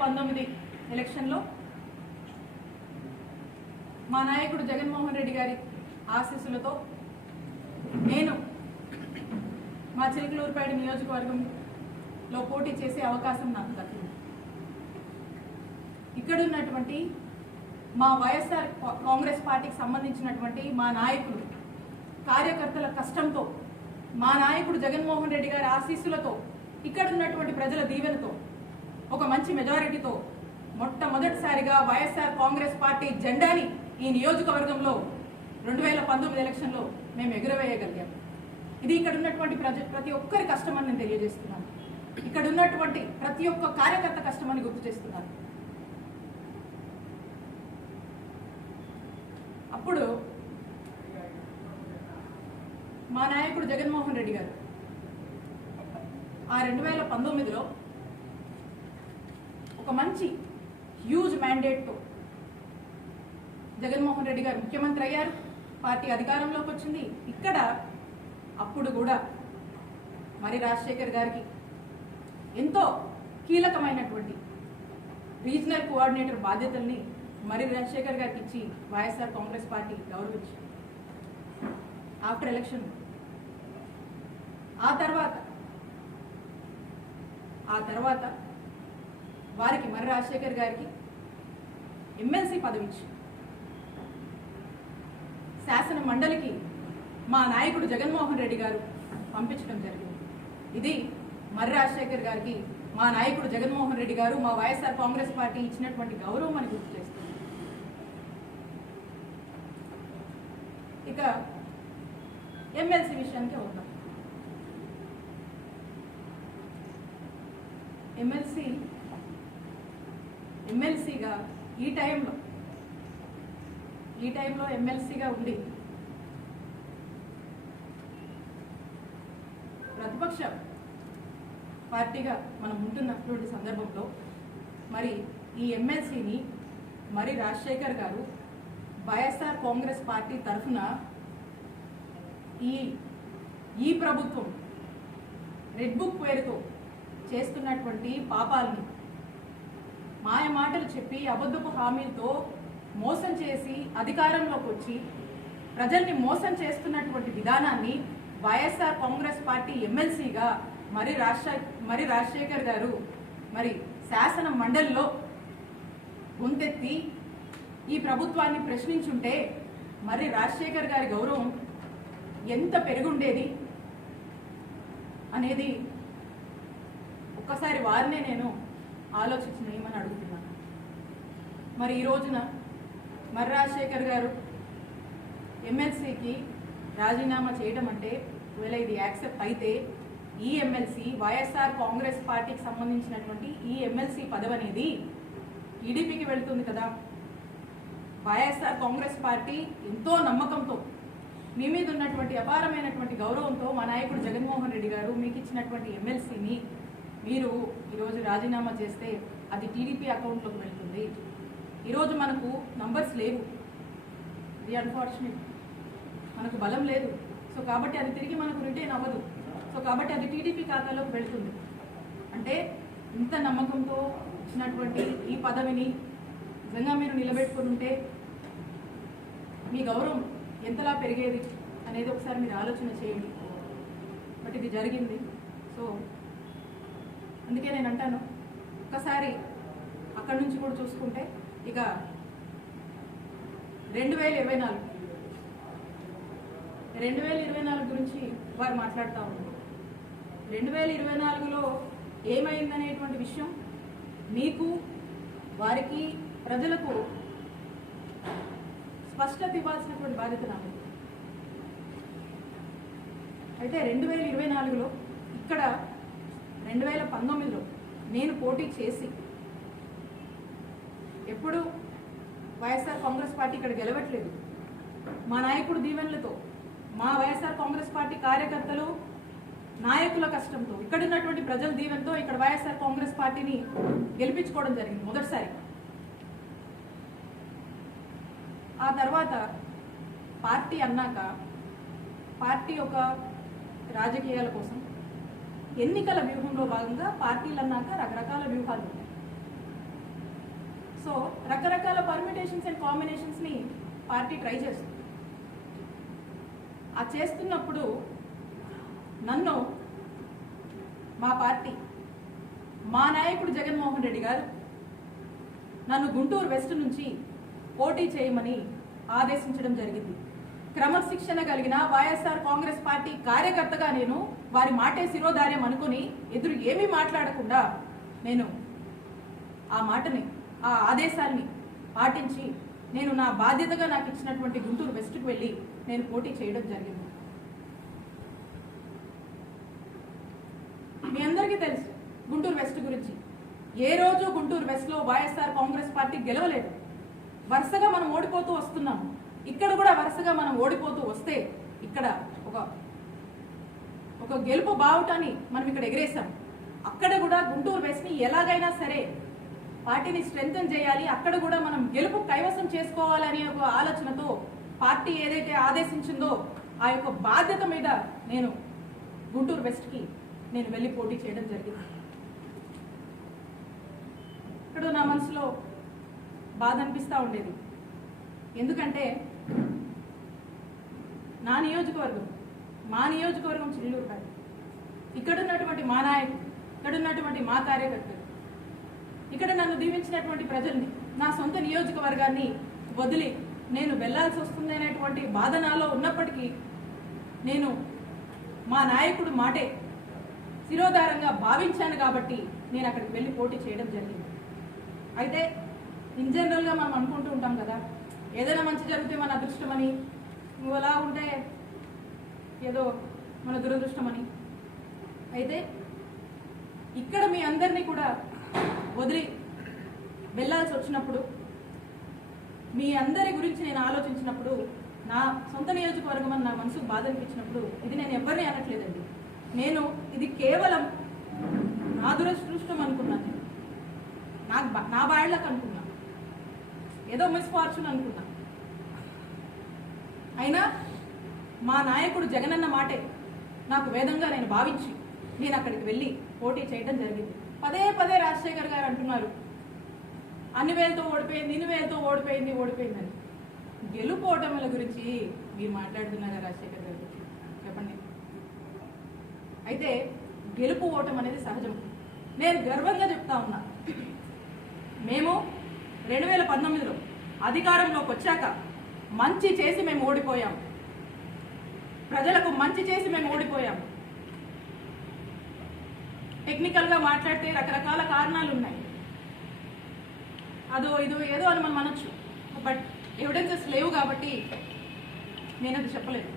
పంతొమ్మిది ఎలక్షన్లో మా నాయకుడు జగన్మోహన్ రెడ్డి గారి ఆశీస్సులతో నేను మా చిలుకలూరుపేట నియోజకవర్గంలో పోటీ చేసే అవకాశం నాకు దక్కింది. ఇక్కడ ఉన్నటువంటి మా వైఎస్ఆర్ కాంగ్రెస్ పార్టీకి సంబంధించినటువంటి మా నాయకులు కార్యకర్తల కష్టంతో మా నాయకుడు జగన్మోహన్ రెడ్డి గారి ఆశీస్సులతో ఇక్కడ ఉన్నటువంటి ప్రజల దీవెనతో ఒక మంచి మెజారిటీతో మొట్టమొదటిసారిగా వైఎస్ఆర్ కాంగ్రెస్ పార్టీ జెండాని ఈ నియోజకవర్గంలో రెండు వేల పంతొమ్మిది ఎలక్షన్లో మేము ఎగురవేయగలిగాం. ఇది ఇక్కడ ఉన్నటువంటి ప్రజ ప్రతి ఒక్కరి కష్టమని నేను తెలియజేస్తున్నాను. ఇక్కడ ఉన్నటువంటి ప్రతి ఒక్క కార్యకర్త కష్టమని గుర్తు చేస్తున్నాను. అప్పుడు మా నాయకుడు జగన్మోహన్ రెడ్డి గారు ఆ రెండు వేల పంతొమ్మిదిలో ఒక మంచి హ్యూజ్ మ్యాండేట్తో జగన్మోహన్ రెడ్డి గారు ముఖ్యమంత్రి అయ్యారు. పార్టీ అధికారంలోకి వచ్చింది. ఇక్కడ అప్పుడు కూడా మరి రాజశేఖర్ గారికి ఎంతో కీలకమైనటువంటి రీజనల్ కోఆర్డినేటర్ బాధ్యతల్ని మరి రాజశేఖర్ గారికి ఇచ్చి వైఎస్ఆర్ కాంగ్రెస్ పార్టీ గౌరవించింది ఆఫ్టర్ ఎలక్షన్. ఆ తర్వాత ఆ తర్వాత వారికి మరి రాజశేఖర్ గారికి ఎమ్మెల్సీ పదవి ఇచ్చి శాసన మండలికి మా నాయకుడు జగన్మోహన్ రెడ్డి గారు పంపించడం జరిగింది. ఇది మర్రి రాజశేఖర్ గారికి మా నాయకుడు జగన్మోహన్ రెడ్డి గారు మా వైఎస్ఆర్ కాంగ్రెస్ పార్టీ ఇచ్చినటువంటి గౌరవం అని గుర్తు చేస్తుంది. ఇక ఎమ్మెల్సీ విషయానికి వద్దాం. ఎమ్మెల్సీ ఎమ్మెల్సీగా ఈ టైంలో ఈ టైంలో ఎమ్మెల్సీగా ఉండి ప్రతిపక్ష పార్టీగా మనం ఉంటున్నటువంటి సందర్భంలో మరి ఈ ఎమ్మెల్సీని మరి రాజశేఖర్ గారు వైఎస్ఆర్ కాంగ్రెస్ పార్టీ తరఫున ఈ ఈ ప్రభుత్వం రెడ్ బుక్ పేరుతో చేస్తున్నటువంటి పాపాలని మాయ మాటలు చెప్పి అబద్ధపు హామీలతో మోసం చేసి అధికారంలోకి వచ్చి ప్రజల్ని మోసం చేస్తున్నటువంటి విధానాన్ని వైఎస్ఆర్ కాంగ్రెస్ పార్టీ ఎమ్మెల్సీగా మరి రాష్ట్ర మరి రాజశేఖర్ గారు మరి శాసన మండలిలో గొంతెత్తి ఈ ప్రభుత్వాన్ని ప్రశ్నించుంటే మరి రాజశేఖర్ గారి గౌరవం ఎంత పెరుగుండేది? అనేది ఒక్కసారి వారినే నేను ఆలోచించమని అడుగుతున్నాను. మరి ఈ రోజున మరి రాజశేఖర్ గారు ఎమ్మెల్సీకి రాజీనామా చేయడం అంటే ఒకవేళ ఇది యాక్సెప్ట్ అయితే ఈ ఎమ్మెల్సీ వైఎస్ఆర్ కాంగ్రెస్ పార్టీకి సంబంధించినటువంటి ఈ ఎమ్మెల్సీ పదవి అనేది టీడీపీకి వెళ్తుంది కదా. వైఎస్ఆర్ కాంగ్రెస్ పార్టీ ఎంతో నమ్మకంతో మీ మీద ఉన్నటువంటి అపారమైనటువంటి గౌరవంతో మా నాయకుడు జగన్మోహన్ రెడ్డి గారు మీకు ఇచ్చినటువంటి ఎమ్మెల్సీని మీరు ఈరోజు రాజీనామా చేస్తే అది టీడీపీ అకౌంట్లోకి వెళ్తుంది. ఈరోజు మనకు నంబర్స్ లేవు. ఇది అన్ఫార్చునేట్ మనకు బలం లేదు. సో కాబట్టి అది తిరిగి మనకు రిటైన్ అవ్వదు. సో కాబట్టి అది టీడీపీ ఖాతాలోకి వెళుతుంది. అంటే ఇంత నమ్మకంతో ఇచ్చినటువంటి ఈ పదవిని నిజంగా మీరు నిలబెట్టుకుని ఉంటే మీ గౌరవం ఎంతలా పెరిగేది అనేది ఒకసారి మీరు ఆలోచన చేయండి. బట్ ఇది జరిగింది. సో అందుకే నేను అంటాను ఒకసారి అక్కడి నుంచి కూడా చూసుకుంటే ఇక రెండు వేల ఇరవై నాలుగు రెండు వేల ఇరవై నాలుగు గురించి వారు మాట్లాడుతూ ఉన్నారు. రెండు వేల ఇరవై నాలుగులో ఏమైందనేటువంటి విషయం మీకు వారికి ప్రజలకు స్పష్టత ఇవ్వాల్సినటువంటి బాధ్యత నాకు అయితే రెండు వేల ఇరవై నాలుగులో ఇక్కడ రెండు వేల పంతొమ్మిదిలో నేను పోటీ చేసి ఎప్పుడు వైఎస్ఆర్ కాంగ్రెస్ పార్టీ ఇక్కడ గెలవట్లేదు. మా నాయకుడు దీవెనలతో మా వైఎస్ఆర్ కాంగ్రెస్ పార్టీ కార్యకర్తలు నాయకుల కష్టంతో ఇక్కడ ఉన్నటువంటి ప్రజల దీవెనతో ఇక్కడ వైఎస్ఆర్ కాంగ్రెస్ పార్టీని గెలిపించుకోవడం జరిగింది మొదటిసారి. ఆ తర్వాత పార్టీ అన్నాక పార్టీ ఒక రాజకీయాల కోసం ఎన్నికల వ్యూహంలో భాగంగా పార్టీలు అన్నాక రకరకాల వ్యూహాలు ఉంటాయి. సో రకరకాల పర్మిటేషన్స్ అండ్ కాంబినేషన్స్ని పార్టీ ట్రై చేస్తుంది. ఆ చేస్తున్నప్పుడు నన్ను మా పార్టీ మా నాయకుడు జగన్మోహన్ రెడ్డి గారు నన్ను గుంటూరు వెస్ట్ నుంచి పోటీ చేయమని ఆదేశించడం జరిగింది. క్రమశిక్షణ కలిగిన వైఎస్ఆర్ కాంగ్రెస్ పార్టీ కార్యకర్తగా నేను వారి మాటే శిరోధార్యం అనుకుని ఎదురు ఏమీ మాట్లాడకుండా నేను ఆ మాటని ఆ ఆదేశాన్ని పాటించి నేను నా బాధ్యతగా నాకు ఇచ్చినటువంటి గుంటూరు వెస్ట్కి వెళ్ళి నేను పోటీ చేయడం జరిగింది. మీ అందరికీ తెలుసు గుంటూరు వెస్ట్ గురించి. ఏ రోజు గుంటూరు వెస్ట్లో వైఎస్ఆర్ కాంగ్రెస్ పార్టీ గెలవలేదు. వరుసగా మనం ఓడిపోతూ వస్తున్నాం. ఇక్కడ కూడా వరుసగా మనం ఓడిపోతూ వస్తే ఇక్కడ ఒక ఒక గెలుపు బావుటాన్ని మనం ఇక్కడ ఎగరేసాం అక్కడ కూడా గుంటూరు వెస్ట్ని ఎలాగైనా సరే పార్టీని స్ట్రెంగ్తన్ చేయాలి అక్కడ కూడా మనం గెలుపు కైవసం చేసుకోవాలనే ఒక ఆలోచనతో పార్టీ ఏదైతే ఆదేశించిందో ఆ యొక్క బాధ్యత మీద నేను గుంటూరు వెస్ట్కి నేను వెళ్ళి పోటీ చేయడం జరిగింది. ఇక్కడ నా మనసులో బాధ అనిపిస్తూ ఉండేది. ఎందుకంటే నా నియోజకవర్గం మా నియోజకవర్గం చిల్లూరు కాదు. ఇక్కడ ఉన్నటువంటి మా నాయకులు ఇక్కడ ఉన్నటువంటి మా కార్యకర్తలు ఇక్కడ నన్ను దీవించినటువంటి ప్రజల్ని నా సొంత నియోజకవర్గాన్ని వదిలి నేను వెళ్ళాల్సి వస్తుంది అనేటువంటి బాధ నాలో ఉన్నప్పటికీ నేను మా నాయకుడు మాటే శిరోధారంగా భావించాను కాబట్టి నేను అక్కడికి వెళ్ళి పోటీ చేయడం జరిగింది. అయితే ఇన్ జనరల్గా మనం అనుకుంటూ ఉంటాం కదా ఏదైనా మంచి జరిగితే మన అదృష్టమని నువ్వు అలా ఉంటే ఏదో మన దురదృష్టమని. అయితే ఇక్కడ మీ అందరినీ కూడా వదిలి వెళ్ళాల్సి వచ్చినప్పుడు మీ అందరి గురించి నేను ఆలోచించినప్పుడు నా సొంత నియోజకవర్గం అని నా మనసుకు బాధ అనిపించినప్పుడు ఇది నేను ఎవరిని అనట్లేదండి. నేను ఇది కేవలం నా దురదృష్టం అనుకున్నాను నాకు నా బాళ్ళకు అనుకున్నాను ఏదో మిస్ ఫార్చ్యూన్ అనుకున్నా. అయినా మా నాయకుడు జగనన్న మాటే నాకు వేదంగా నేను భావించి నేను అక్కడికి వెళ్ళి పోటీ చేయడం జరిగింది. పదే పదే రాజశేఖర్ గారు అంటున్నారు అన్ని వేలతో ఓడిపోయింది ఇన్ని వేలతో ఓడిపోయింది ఓడిపోయిందని. గెలుపు ఓటముల గురించి మీరు మాట్లాడుతున్నారా రాజశేఖర్ గారి గురించి? చెప్పండి. అయితే గెలుపు ఓటం అనేది సహజం. నేను గర్వంగా చెప్తా ఉన్నా. మేము రెండు వేల పంతొమ్మిదిలో అధికారంలోకి వచ్చాక మంచి చేసి మేము ఓడిపోయాం. ప్రజలకు మంచి చేసి మేము ఓడిపోయాం. టెక్నికల్గా మాట్లాడితే రకరకాల కారణాలు ఉన్నాయి అదో ఇదో ఏదో అని మనం అనొచ్చు. బట్ ఎవిడెన్సెస్ లేవు కాబట్టి నేను అది చెప్పలేదు.